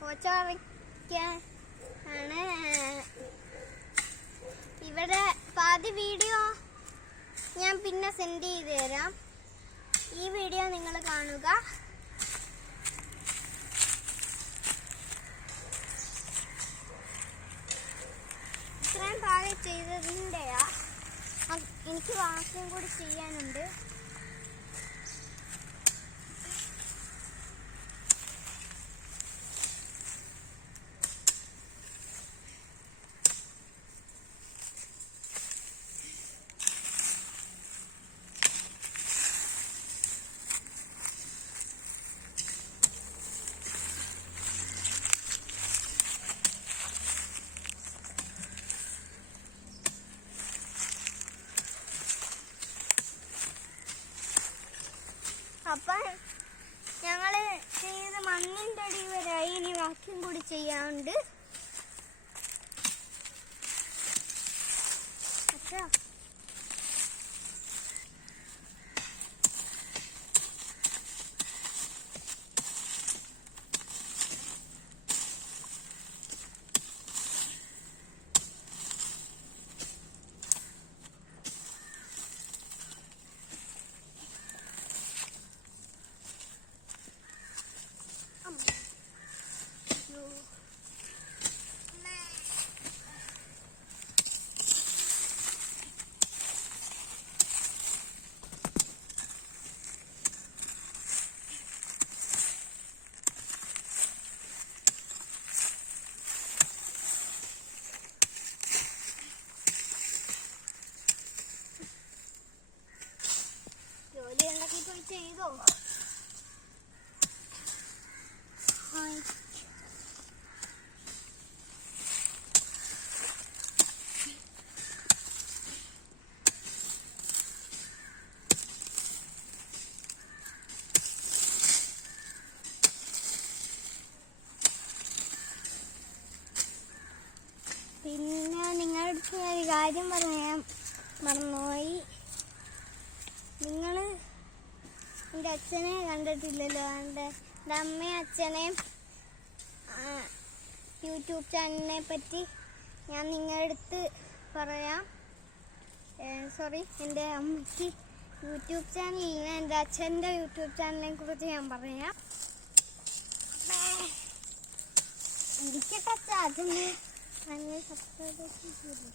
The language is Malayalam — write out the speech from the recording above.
പോച്ച പറിക്കാൻ ആണ് ഇവിടെ പാതി വീഡിയോ ഞാൻ പിന്നെ സെൻഡ് ചെയ്ത് തരാം. ഈ വീഡിയോ നിങ്ങൾ കാണുക. ഇത്രയും പാതി ചെയ്തതിന്റെയാ എനിക്ക് ബാക്കിയും കൂടി ചെയ്യാനുണ്ട്. അപ്പം ഞങ്ങൾ ചെയ്ത് മണ്ണിന്റെ അടി വരായി ഇനി ബാക്കിയും കൂടി ചെയ്യാറുണ്ട് അച്ഛാ ചെയ്തോ പിന്നെ നിങ്ങളുടെ അടുത്ത് ഒരു കാര്യം പറഞ്ഞു ഞാൻ മറന്നുപോയി നിങ്ങൾ എന്റെ അച്ഛനെ കണ്ടിട്ടില്ലല്ലോ. എന്റെ അമ്മയും അച്ഛനെയും യൂട്യൂബ് ചാനലിനെ പറ്റി ഞാൻ നിങ്ങളുടെ അടുത്ത് പറയാം. സോറി എന്റെ അമ്മയ്ക്ക് യൂട്യൂബ് ചാനലില്ല എന്റെ അച്ഛന്റെ യൂട്യൂബ് ചാനലിനെ കുറിച്ച് ഞാൻ പറയാം. ഇരിക്കട്ടെ അച്ഛാ അച്ഛന്റെ ചാനൽ സബ്സ്ക്രൈബ് ചെയ്തു